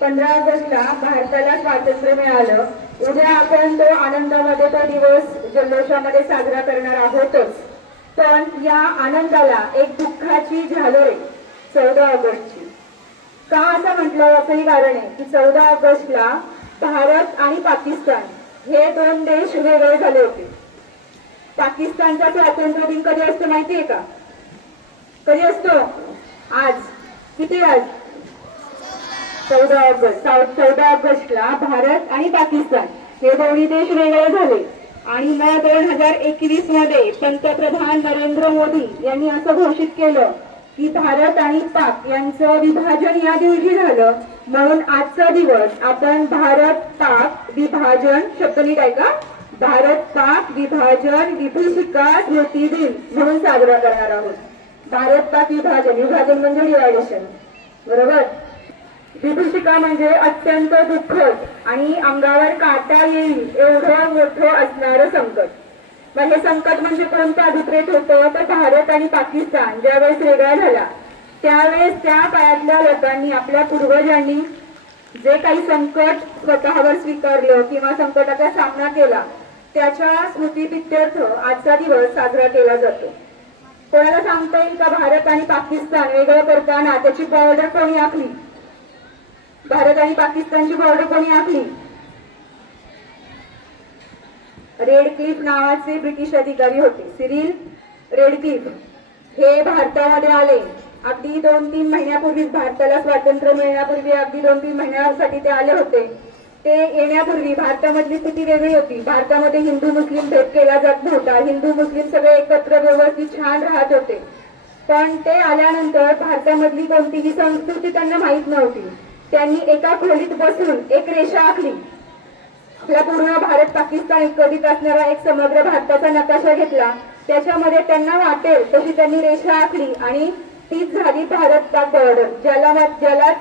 15 ऑगस्टला भारताला स्वातंत्र्य मिळालं. उद्या आपण तो आनंदामध्ये तो दिवस जल्लोषामध्ये साजरा करणार आहोतच. पण या आनंदाला एक दुःखाची झालोर आहे 14 ऑगस्टची. का असं म्हटलं याचंही कारण आहे की 14 ऑगस्टला भारत आणि पाकिस्तान हे दोन देश वेगळे झाले होते. पाकिस्तानचा स्वातंत्र्य दिन कधी असतो माहितीये का? कधी असतो? आज. किती आज? 14 ऑगस्ट. 14 ऑगस्टला भारत आणि पाकिस्तान हे दोन्ही देश वेगळे झाले. आणि मग 2021 मध्ये पंतप्रधान नरेंद्र मोदी यांनी असं घोषित केलं की भारत आणि पाक यांचं विभाजन या दिवशी झालं, म्हणून आजचा दिवस आपण भारत पाक विभाजन, शब्द नीट ऐका, भारत पाक विभाजन विभीषिका स्मृती दिन म्हणून साजरा करणार आहोत. भारत पाक विभाजन, विभाजन म्हणजे डिवायडेशन, बरोबर. विभीषिका म्हणजे अत्यंत दुःखद आणि अंगावर काटा येईल एवढं मोठं असणारं संकट. मग हे संकट म्हणजे कोणतं अभिप्रेत होतं? तर भारत आणि पाकिस्तान ज्यावेळेस वेगळा झाला त्यावेळेस त्या काळातल्या लोकांनी, आपल्या पूर्वजांनी जे काही संकट स्वतःवर स्वीकारलं किंवा संकटाचा सामना केला त्याच्या स्मृतीप्रित्यर्थ आजचा दिवस साजरा केला जातो. कोणाला सांगता येईल का भारत आणि पाकिस्तान वेगळं करताना त्याची बॉर्डर कोणी आखली? भारत आणि पाकिस्तानची बॉर्डर कोणी आखली? रेडक्लिफ नावाचे ब्रिटिश अधिकारी होते, सिरिल रेडक्लिफ. हे भारतामध्ये आले अगदी 2-3 महिन्यापूर्वीच. भारताला स्वातंत्र्य मिळण्यापूर्वी अगदी 2-3 महिन्यासाठी ते आले होते. ते येण्यापूर्वी भारतामधली स्थिती वेगळी होती. भारतामध्ये हिंदू मुस्लिम भेद केला जात नव्हता. हिंदू मुस्लिम सगळे एकत्र व्यवस्थित छान राहत होते. पण ते आल्यानंतर भारतामधली कोणतीही संस्कृती त्यांना माहीत नव्हती. त्यांनी एका खोलीत बसून एक रेषा आखली. आपला पूर्ण भारत पाकिस्तान एकत्रित असणारा एक समग्र भारताचा नकाशा घेतला. त्याच्यामध्ये त्यांना वाटेल तशी त्यांनी रेषा आखली आणि तीच झाली भारत पाक बॉर्डर, ज्याला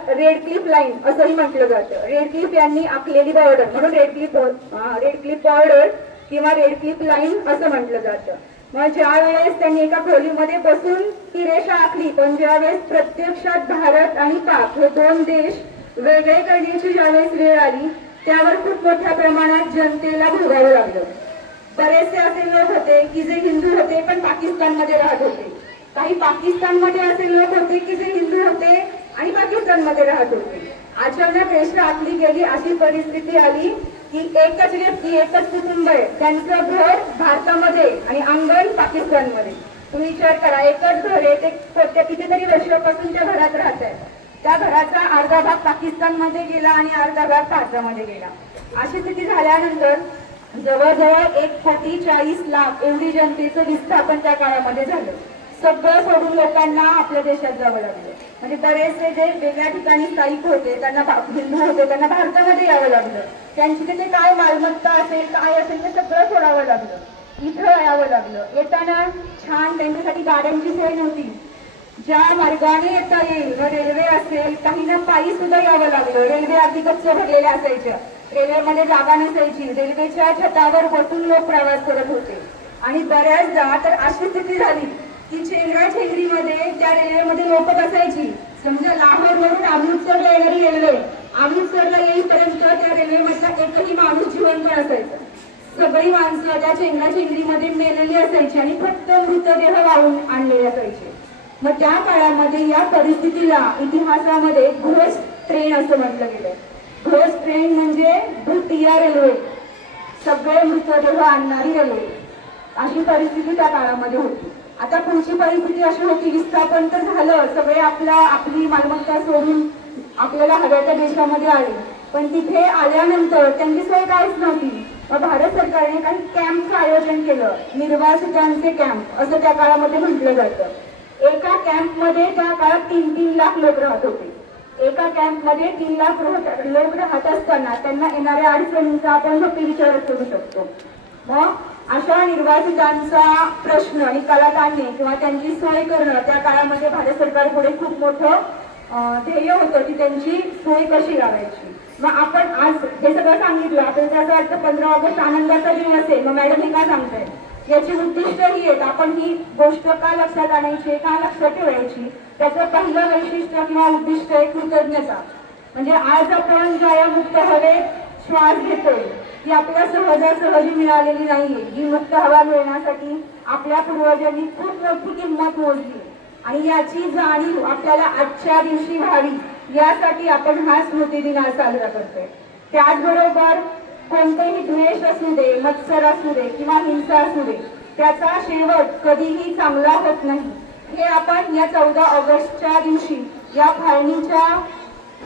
रेडक्लिफ लाईन असंही म्हटलं जातं. रेडक्लिफ यांनी आखलेली बॉर्डर म्हणून रेडक्लिफ बॉर्डर किंवा रेडक्लिफ लाईन असं म्हटलं जातं. मग ज्या वेळेस त्यांनी एका खोलीमध्ये बसून ती रेषा आखली, पण ज्यावेळेस प्रत्यक्षात भारत आणि पाक हे दोन देश वेगळे करण्याची ज्यावेळेस वेळ आली त्यावर खूप मोठ्या प्रमाणात जनतेला भोगावं लागलं. बरेचसे असे लोक होते की जे हिंदू होते पण पाकिस्तानमध्ये राहत होते. काही पाकिस्तानमध्ये असे लोक होते की जे हिंदू होते आणि पाकिस्तानमध्ये राहत होते. अचानक रेषा आखली गेली, अशी परिस्थिती आली की एकच व्यक्ती, एकच कुटुंब आहे, त्यांचं घर भारतामध्ये आणि अंगण पाकिस्तानमध्ये. तुम्ही विचार करा, एकच घर आहे, ते कितीतरी वर्षापासून त्या घरात राहत आहे. त्या घराचा अर्धा भाग पाकिस्तानमध्ये गेला आणि अर्धा भाग भारतामध्ये गेला. अशी स्थिती झाल्यानंतर जवळजवळ 1,40,00,000 एवढी जनतेचं विस्थापन त्या काळामध्ये झालं. सगळं सोडून लोकांना आपल्या देशात जावं लागलं. म्हणजे बरेचसे जे वेगळ्या ठिकाणी स्थायिक होते, त्यांना हिंदू होते, त्यांना भारतामध्ये यावं लागलं. त्यांची तिथे काय मालमत्ता असेल, काय असेल ते सगळं सोडावं लागलं, इथं यावं लागलं. येताना छान त्यांच्यासाठी गाड्यांची सोय नव्हती. ज्या मार्गाने येता येईल, रेल्वे असेल, काहींना पायी सुद्धा यावं लागलं. रेल्वे अगदी गच्च भरलेल्या असायच्या, रेल्वेमध्ये जागा नसायची, रेल्वेच्या छतावर बसून लोक प्रवास करत होते. आणि बऱ्याचदा तर अशी स्थिती झाली की चेंगराचेंगरीमध्ये त्या रेल्वेमध्ये लोक बसायची. समजा लाहोरवरून अमृतसरला येणारी रेल्वे, अमृतसरला येईपर्यंत त्या रेल्वेमधला एकही माणूस जिवंत नसायचा. सगळी माणसं त्या चेंगराचेंगरीमध्ये मेलेली असायची आणि फक्त मृतदेह वाहून आणलेले असायचे. मग त्या काळामध्ये या परिस्थितीला इतिहासामध्ये घोस्ट ट्रेन असं म्हटलं गेलं. घोस्ट ट्रेन म्हणजे भूतिया रेल्वे, सगळे मृतदेह आणणारी रेल्वे. अशी परिस्थिती त्या काळामध्ये होती. आता पुढची परिस्थिती अशी होती, विस्थापन तर झालं, सगळे आपली मालमत्ता सोडून आपल्याला हव्या त्या देशामध्ये आले. पण तिथे आल्यानंतर त्यांची सोय काहीच नव्हती. मग भारत सरकारने काही कॅम्पचं आयोजन केलं, निर्वासितांचे कॅम्प असं त्या काळामध्ये म्हटलं जातं. एका कॅम्पमध्ये त्या काळात 3-3 लाख लोक राहत होते. एका कॅम्पमध्ये 3 लाख लोक राहत असताना त्यांना येणाऱ्या अडचणींचा आपण फक्त विचार करू शकतो. मग अशा निर्वासितांचा प्रश्न निकालात आणणे किंवा त्यांची सोय करणं त्या काळामध्ये भारत सरकार पुढे खूप मोठं ध्येय होतं की त्यांची सोय कशी लावायची. मग आपण आज हे सगळं सांगितलं, आपल्याला असं वाटतं 15 ऑगस्ट आनंदाचा दिवस आहे, मग मॅडम हे काय सांगताय? याची उद्दिष्ट ही आहेत. आपण ही गोष्ट का लक्षात आणायची, का लक्षात ठेवायची? त्याचं पहिलं वैशिष्ट्य किंवा उद्दिष्ट आहे कृतज्ञता. म्हणजे आज आपण ज्या या मुक्त हवेत श्वास घेतोय ती आपल्या सहजासहजी मिळालेली नाहीये. ही मुक्त हवा मिळण्यासाठी आपल्या पूर्वजांनी खूप मोठी किंमत मोजली आणि याची जाणीव आपल्याला आजच्या दिवशी व्हावी यासाठी आपण हा स्मृती दिन आज साजरा करतोय. त्याचबरोबर कोणतेही द्वेष असू दे, मत्सर असू दे किंवा हिंसा असू दे, त्याचा शेवट कधीही चांगला होत नाही. हे आपण या 14 ऑगस्टच्या दिवशी या फाळणीच्या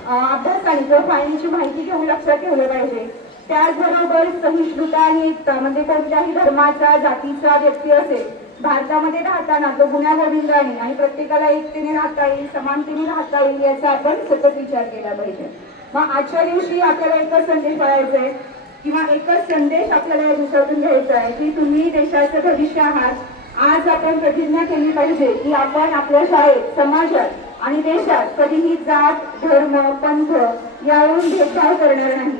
अभ्यासाने किंवा फाळणीची माहिती घेऊन लक्षात ठेवलं पाहिजे. त्याचबरोबर सहिष्णुता आणि एकता म्हणजे कोणत्याही धर्माचा, जातीचा व्यक्ती असेल, भारतामध्ये राहताना तो गुण्यागोविंदाने आणि प्रत्येकाला एकतेने राहता येईल, समानतेने राहता येईल याचा आपण सतत विचार केला पाहिजे. मग आजच्या दिवशी आपल्याला एकच संदेश पाळायचा आहे किंवा एकच संदेश आपल्याला या दिवसातून घ्यायचा आहे की तुम्ही देशाचं भविष्य आहात. आज आपण प्रतिज्ञा केली पाहिजे की आपण आपल्या शाळेत, समाजात आणि देशात कधीही जात, धर्म, पंथ यावरून भेदभाव करणार नाही.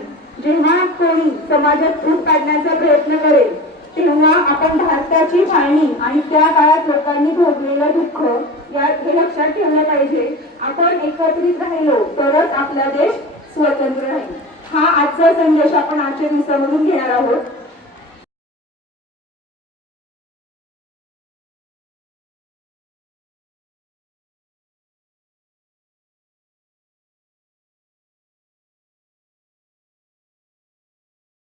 जेव्हा कोणी समाजात फूट काढण्याचा प्रयत्न करेल तेव्हा आपण भारताची फाळणी आणि त्या काळात लोकांनी भोगलेलं दुःख हे लक्षात ठेवलं पाहिजे. आपण एकत्रित राहिलो तरच आपला देश स्वतंत्र राहील. हा आजचा संदेश आपण आजच्या दिवसामधून घेणार आहोत.